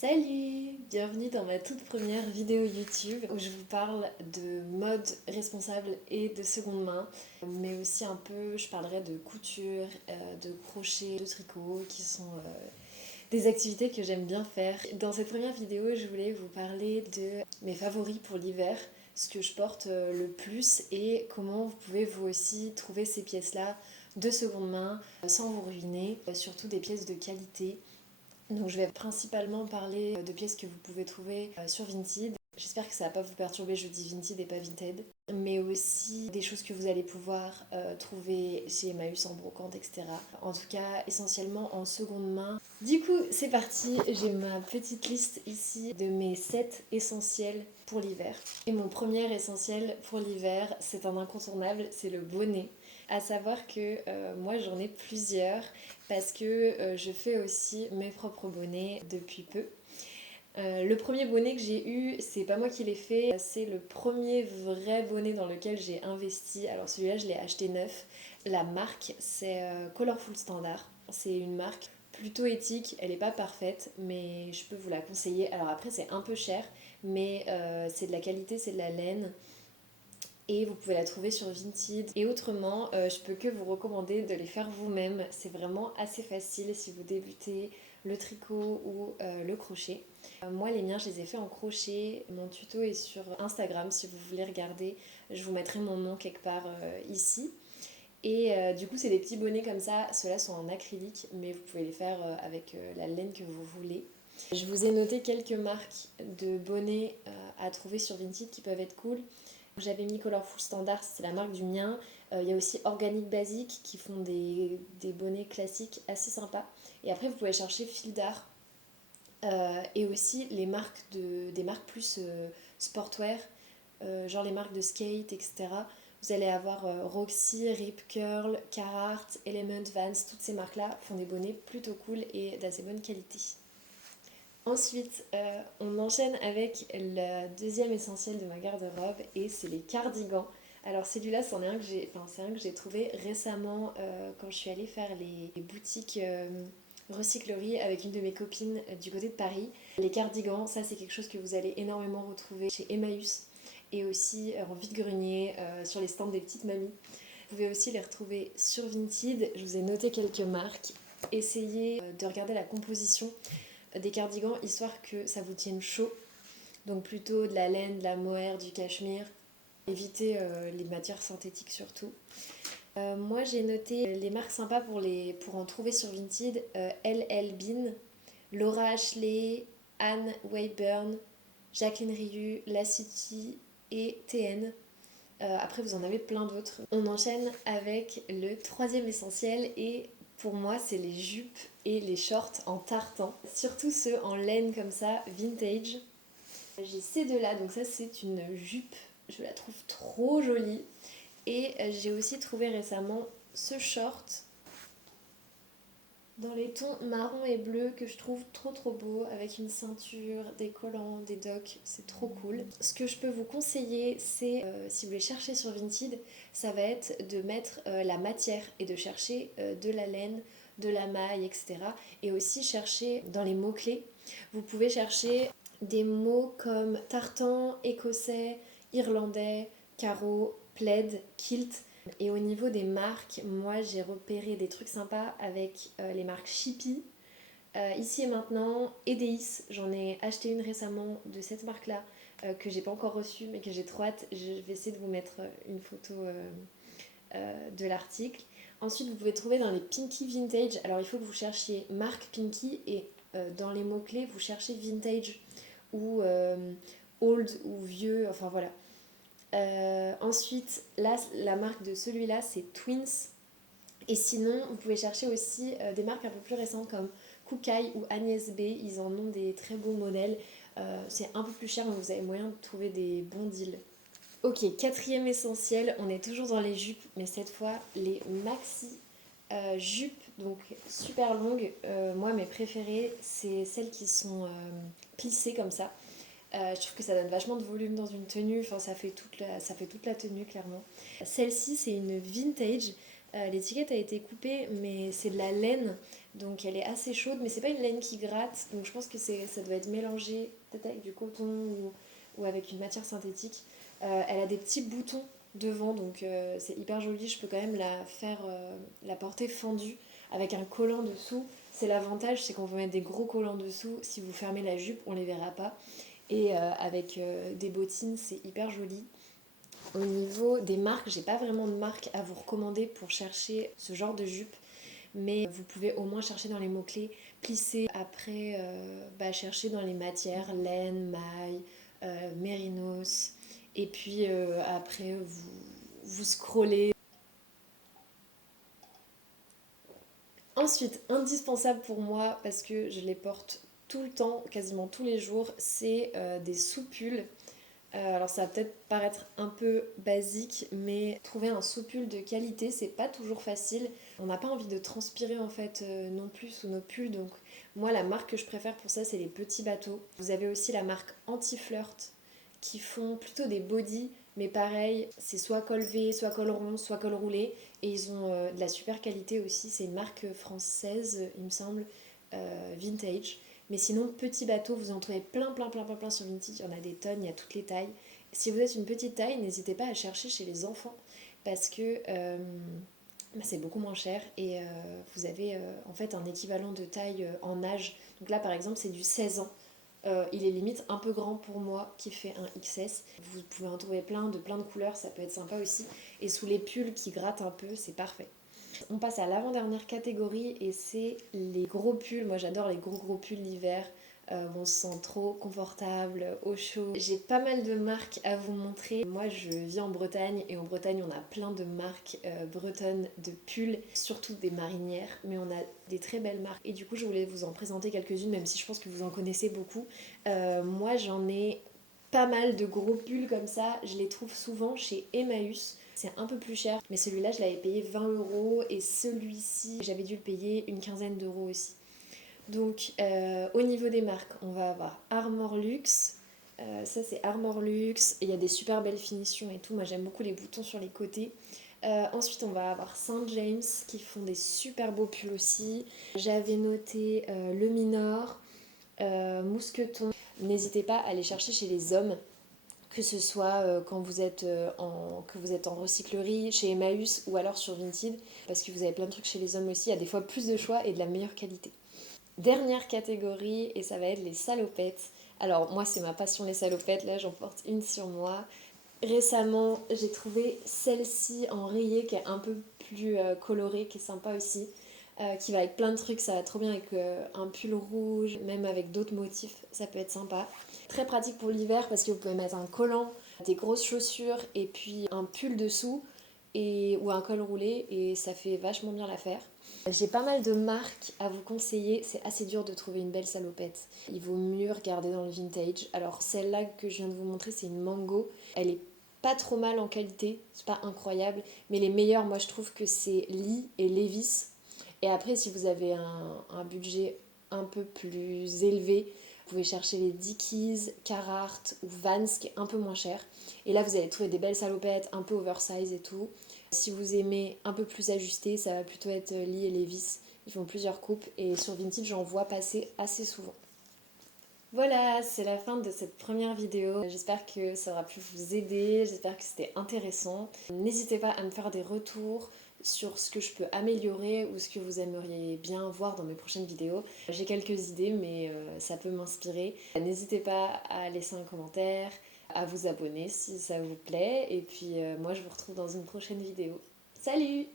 Salut! Bienvenue dans ma toute première vidéo YouTube où je vous parle de mode responsable et de seconde main, mais aussi un peu, je parlerai de couture, de crochet, de tricot, qui sont des activités que j'aime bien faire. Dans cette première vidéo, je voulais vous parler de mes favoris pour l'hiver, ce que je porte le plus et comment vous pouvez vous aussi trouver ces pièces-là de seconde main sans vous ruiner, surtout des pièces de qualité. Donc je vais principalement parler de pièces que vous pouvez trouver sur Vinted. J'espère que ça va pas vous perturber, je dis Vinted et pas Vinted. Mais aussi des choses que vous allez pouvoir trouver chez Emmaüs en brocante, etc. En tout cas, essentiellement en seconde main. Du coup, c'est parti. J'ai ma petite liste ici de mes 7 essentiels pour l'hiver. Et mon premier essentiel pour l'hiver, c'est un incontournable, c'est le bonnet. À savoir que moi j'en ai plusieurs parce que je fais aussi mes propres bonnets depuis peu. Le premier bonnet que j'ai eu, c'est pas moi qui l'ai fait, c'est le premier vrai bonnet dans lequel j'ai investi. Alors celui-là, je l'ai acheté neuf. La marque, c'est Colorful Standard. C'est une marque plutôt éthique, elle n'est pas parfaite, mais je peux vous la conseiller. Alors après, c'est un peu cher, mais c'est de la qualité, c'est de la laine et vous pouvez la trouver sur Vinted. Et autrement, je peux que vous recommander de les faire vous-même. C'est vraiment assez facile si vous débutez le tricot ou le crochet. Moi, les miens, je les ai fait en crochet. Mon tuto est sur Instagram si vous voulez regarder. Je vous mettrai mon nom quelque part ici. Et du coup, c'est des petits bonnets comme ça. Ceux-là sont en acrylique, mais vous pouvez les faire avec la laine que vous voulez. Je vous ai noté quelques marques de bonnets à trouver sur Vinted qui peuvent être cool. J'avais mis Colorful Standard, c'est la marque du mien. Il y a aussi Organic Basic qui font des bonnets classiques assez sympas. Et après, vous pouvez chercher Fil d'Art. Et aussi des marques plus sportwear, genre les marques de skate, etc. Vous allez avoir Roxy, Rip Curl, Carhartt, Element, Vans, toutes ces marques-là font des bonnets plutôt cool et d'assez bonne qualité. Ensuite, on enchaîne avec le deuxième essentiel de ma garde-robe et c'est les cardigans. Alors celui-là, c'est un que j'ai trouvé récemment quand je suis allée faire les boutiques recyclerie avec une de mes copines du côté de Paris. Les cardigans, ça c'est quelque chose que vous allez énormément retrouver chez Emmaüs et aussi en vide-grenier sur les stands des petites mamies. Vous pouvez aussi les retrouver sur Vinted. Je vous ai noté quelques marques. Essayez de regarder la composition des cardigans histoire que ça vous tienne chaud. Donc plutôt de la laine, de la mohair, du cachemire. Évitez les matières synthétiques surtout. Moi j'ai noté les marques sympas pour en trouver sur Vinted. LL Bean, Laura Ashley, Anne Wayburn, Jacqueline Rioux, La City et TN. Après vous en avez plein d'autres. On enchaîne avec le troisième essentiel et pour moi c'est les jupes et les shorts en tartan. Surtout ceux en laine comme ça, vintage. J'ai ces deux-là, donc ça c'est une jupe, je la trouve trop jolie. Et j'ai aussi trouvé récemment ce short dans les tons marron et bleu que je trouve trop beau avec une ceinture, des collants, des docks, c'est trop cool. Ce que je peux vous conseiller, c'est si vous les cherchez sur Vinted, ça va être de mettre la matière et de chercher de la laine, de la maille, etc. Et aussi chercher dans les mots-clés. Vous pouvez chercher des mots comme tartan, écossais, irlandais, carreau, plaid, kilt. Et au niveau des marques, moi j'ai repéré des trucs sympas avec les marques Shippy, Ici et Maintenant, et Deis. J'en ai acheté une récemment de cette marque-là que j'ai pas encore reçue mais que j'ai trop hâte. Je vais essayer de vous mettre une photo de l'article. Ensuite, vous pouvez trouver dans les Pinky Vintage. Alors il faut que vous cherchiez marque Pinky et dans les mots-clés, vous cherchez vintage ou old ou vieux, enfin voilà. Ensuite, là, la marque de celui-là, c'est Twins. Et sinon, vous pouvez chercher aussi des marques un peu plus récentes comme Kookai ou Agnès B. Ils en ont des très beaux modèles. C'est un peu plus cher, mais vous avez moyen de trouver des bons deals. Ok, quatrième essentiel, on est toujours dans les jupes, mais cette fois les maxi jupes, donc super longues. Moi, mes préférées, c'est celles qui sont plissées comme ça. Je trouve que ça donne vachement de volume dans une tenue, enfin ça fait toute la tenue clairement. Celle-ci c'est une vintage, l'étiquette a été coupée mais c'est de la laine, Donc elle est assez chaude, mais c'est pas une laine qui gratte, donc je pense que ça doit être mélangé peut-être avec du coton ou avec une matière synthétique. Elle a des petits boutons devant, donc c'est hyper joli. Je peux quand même la porter fendue avec un collant dessous. C'est l'avantage, c'est qu'on peut mettre des gros collants dessous. Si vous fermez la jupe, on les verra pas. Et avec des bottines, c'est hyper joli. Au niveau des marques, j'ai pas vraiment de marque à vous recommander pour chercher ce genre de jupe, mais vous pouvez au moins chercher dans les mots-clés, plisser, après chercher dans les matières, laine, maille, mérinos, et puis après vous scrollez. Ensuite, indispensable pour moi, parce que je les porte tout le temps, quasiment tous les jours, c'est des soupules. Alors ça va peut-être paraître un peu basique, mais trouver un soupule de qualité, c'est pas toujours facile. On n'a pas envie de transpirer en fait non plus sous nos pulls, donc moi la marque que je préfère pour ça, c'est les petits bateaux. Vous avez aussi la marque Anti-Flirt qui font plutôt des bodys, mais pareil, c'est soit col V, soit col rond, soit col roulé, et ils ont de la super qualité aussi. C'est une marque française, il me semble, vintage. Mais sinon, petit bateau, vous en trouvez plein sur Vinted. Il y en a des tonnes, il y a toutes les tailles. Si vous êtes une petite taille, n'hésitez pas à chercher chez les enfants parce que c'est beaucoup moins cher et vous avez en fait un équivalent de taille en âge. Donc là, par exemple, c'est du 16 ans. Il est limite un peu grand pour moi qui fait un XS. Vous pouvez en trouver plein de couleurs, ça peut être sympa aussi. Et sous les pulls qui grattent un peu, c'est parfait. On passe à l'avant-dernière catégorie et c'est les gros pulls. Moi j'adore les gros pulls l'hiver. On se sent trop confortable, au chaud. J'ai pas mal de marques à vous montrer. Moi je vis en Bretagne et en Bretagne on a plein de marques bretonnes de pulls, surtout des marinières, mais on a des très belles marques. Et du coup je voulais vous en présenter quelques-unes, même si je pense que vous en connaissez beaucoup. Moi j'en ai pas mal de gros pulls comme ça. Je les trouve souvent chez Emmaüs. C'est un peu plus cher, mais celui-là je l'avais payé 20 € et celui-ci j'avais dû le payer une quinzaine d'euros aussi. Donc au niveau des marques, on va avoir Armor Luxe. Ça c'est Armor Luxe et il y a des super belles finitions et tout. Moi j'aime beaucoup les boutons sur les côtés. Ensuite on va avoir Saint James qui font des super beaux pulls aussi. J'avais noté Le Minor, Mousqueton. N'hésitez pas à aller chercher chez les hommes, que ce soit quand que vous êtes en recyclerie, chez Emmaüs ou alors sur Vinted, parce que vous avez plein de trucs chez les hommes aussi, il y a des fois plus de choix et de la meilleure qualité. Dernière catégorie, et ça va être les salopettes. Alors moi c'est ma passion les salopettes, là j'en porte une sur moi. Récemment j'ai trouvé celle-ci en rayé qui est un peu plus colorée, qui est sympa aussi. Qui va avec plein de trucs, ça va trop bien avec un pull rouge, même avec d'autres motifs, ça peut être sympa. Très pratique pour l'hiver parce que vous pouvez mettre un collant, des grosses chaussures et puis un pull dessous ou un col roulé et ça fait vachement bien l'affaire. J'ai pas mal de marques à vous conseiller, c'est assez dur de trouver une belle salopette. Il vaut mieux regarder dans le vintage. Alors celle-là que je viens de vous montrer, c'est une Mango. Elle est pas trop mal en qualité, c'est pas incroyable, mais les meilleurs, moi je trouve que c'est Lee et Levi's. Et après, si vous avez un budget un peu plus élevé, vous pouvez chercher les Dickies, Carhartt ou Vans qui est un peu moins cher. Et là, vous allez trouver des belles salopettes, un peu oversize et tout. Si vous aimez un peu plus ajusté, ça va plutôt être Lee et Levi's. Ils font plusieurs coupes et sur Vinted, j'en vois passer assez souvent. Voilà, c'est la fin de cette première vidéo. J'espère que ça aura pu vous aider, j'espère que c'était intéressant. N'hésitez pas à me faire des retours sur ce que je peux améliorer ou ce que vous aimeriez bien voir dans mes prochaines vidéos. J'ai quelques idées, mais ça peut m'inspirer. N'hésitez pas à laisser un commentaire, à vous abonner si ça vous plaît. Et puis moi, je vous retrouve dans une prochaine vidéo. Salut!